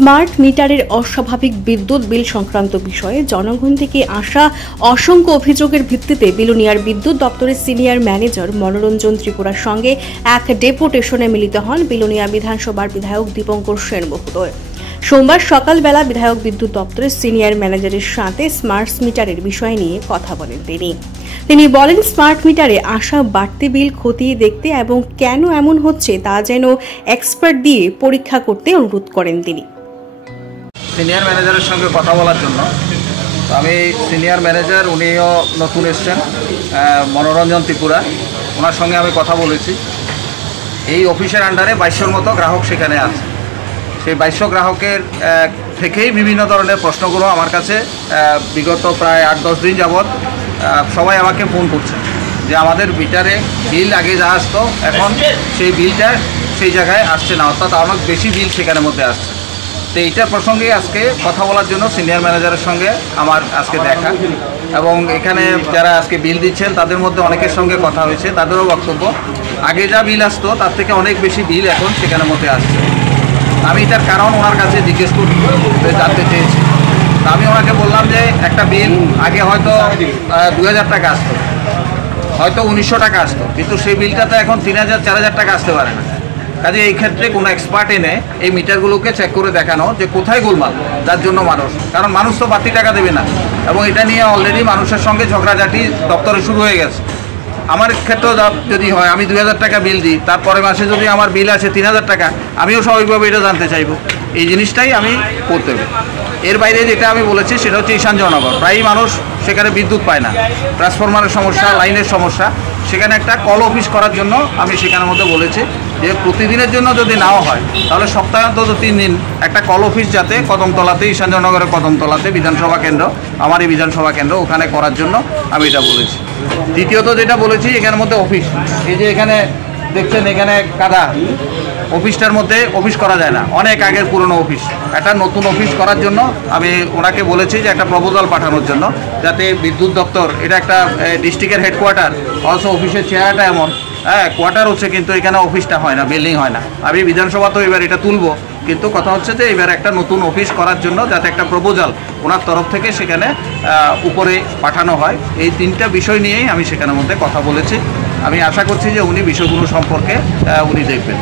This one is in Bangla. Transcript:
স্মার্ট মিটারের অস্বাভাবিক বিদ্যুৎ বিল সংক্রান্ত বিষয়ে জনগণ থেকে আসা অসংখ্য অভিযোগের ভিত্তিতে বিলোনিয়ার বিদ্যুৎ দপ্তরের সিনিয়র ম্যানেজার মনোরঞ্জন ত্রিপুরার সঙ্গে এক ডেপুটেশনে মিলিত হন বিলোনিয়া বিধানসভার বিধায়ক দীপঙ্কর সেন মহোদয়। সোমবার সকালবেলা বিধায়ক বিদ্যুৎ দপ্তরের সিনিয়র ম্যানেজারের সাথে স্মার্ট মিটারের বিষয় নিয়ে কথা বলেন। তিনি বলেন, স্মার্ট মিটারে আসা বাড়তি বিল খতিয়ে দেখতে এবং কেন এমন হচ্ছে তা যেন এক্সপার্ট দিয়ে পরীক্ষা করতে অনুরোধ করেন তিনি। সিনিয়র ম্যানেজারের সঙ্গে কথা বলার জন্য আমি সিনিয়র ম্যানেজার, উনিও নতুন এসছেন, মনোরঞ্জন ত্রিপুরা, ওনার সঙ্গে আমি কথা বলেছি। এই অফিসের আন্ডারে 2200-র মতো গ্রাহক সেখানে আছে। সেই 2200 গ্রাহকের থেকেই বিভিন্ন ধরনের প্রশ্নগুলো আমার কাছে বিগত প্রায় 8-10 দিন যাবৎ সবাই আমাকে ফোন করছে যে আমাদের মিটারে বিল আগে যা আসতো এখন সেই বিলটা সেই জায়গায় আসছে না, অর্থাৎ অনেক বেশি বিল সেখানের মধ্যে আসছে। তো এইটার প্রসঙ্গে আজকে কথা বলার জন্য সিনিয়র ম্যানেজারের সঙ্গে আমার আজকে দেখা, এবং এখানে যারা আজকে বিল দিচ্ছেন তাদের মধ্যে অনেকের সঙ্গে কথা হয়েছে। তাদেরও বক্তব্য আগে যা বিল আসতো তার থেকে অনেক বেশি বিল এখন সেখানের মধ্যে আসছে। আমি এটার কারণ ওনার কাছে জিজ্ঞেস করতে জানতে চেয়েছি। আমি ওনাকে বললাম যে একটা বিল আগে হয়তো 2000 টাকা আসতো, হয়তো 1900 টাকা আসতো, কিন্তু সেই বিলটাতে এখন 3000-4000 টাকা আসতে পারে না। কাজে এই ক্ষেত্রে কোনো এক্সপার্ট এনে এই মিটারগুলোকে চেক করে দেখানো যে কোথায় গোলমাল, যার জন্য কারণ মানুষ তো বাড়তি টাকা দেবে না, এবং এটা নিয়ে অলরেডি মানুষের সঙ্গে ঝগড়াঝাটি দপ্তরে শুরু হয়ে গেছে। আমার ক্ষেত্রেও যদি হয়, আমি 2000 টাকা বিল দিই, তারপরে মাসে যদি আমার বিল আসে 3000 টাকা, আমিও স্বাভাবিকভাবে এটা জানতে চাইব। এই জিনিসটাই আমি করতে হবে। এর বাইরে যেটা আমি বলেছি সেটা হচ্ছে ঈশানজয়নগর, প্রায়ই মানুষ সেখানে বিদ্যুৎ পায় না, ট্রান্সফরমারের সমস্যা, লাইনের সমস্যা। সেখানে একটা কল অফিস করার জন্য আমি সেখানের মধ্যে বলেছি যে প্রতিদিনের জন্য যদি নাও হয় তাহলে সপ্তাহে অন্তত 3 দিন একটা কল অফিস যাতে কদমতলাতে, ঈশানজয়নগরের কদমতলাতে বিধানসভা কেন্দ্র, আমার এই বিধানসভা কেন্দ্র, ওখানে করার জন্য আমি এটা বলেছি। দ্বিতীয়ত যেটা বলেছি, এখানের মধ্যে অফিস, এই যে এখানে দেখছেন এখানে কাদা, অফিসটার মধ্যে অফিস করা যায় না, অনেক আগের পুরনো অফিস। একটা নতুন অফিস করার জন্য আমি ওনাকে বলেছি যে একটা প্রপোজাল পাঠানোর জন্য, যাতে বিদ্যুৎ দপ্তর, এটা একটা ডিস্ট্রিক্টের হেডকোয়ার্টার, অলসো অফিসের চেহারাটা এমন, কোয়ার্টার হচ্ছে কিন্তু এখানে অফিসটা হয় না, বিল্ডিং হয় না। আমি বিধানসভা তো এবার এটা তুলবো, কিন্তু কথা হচ্ছে যে এবার একটা নতুন অফিস করার জন্য যাতে একটা প্রপোজাল ওনার তরফ থেকে সেখানে উপরে পাঠানো হয়। এই 3টা বিষয় নিয়েই আমি সেখানের মধ্যে কথা বলেছি। আমি আশা করছি যে উনি বিষয়গুলো সম্পর্কে উনি দেখবেন।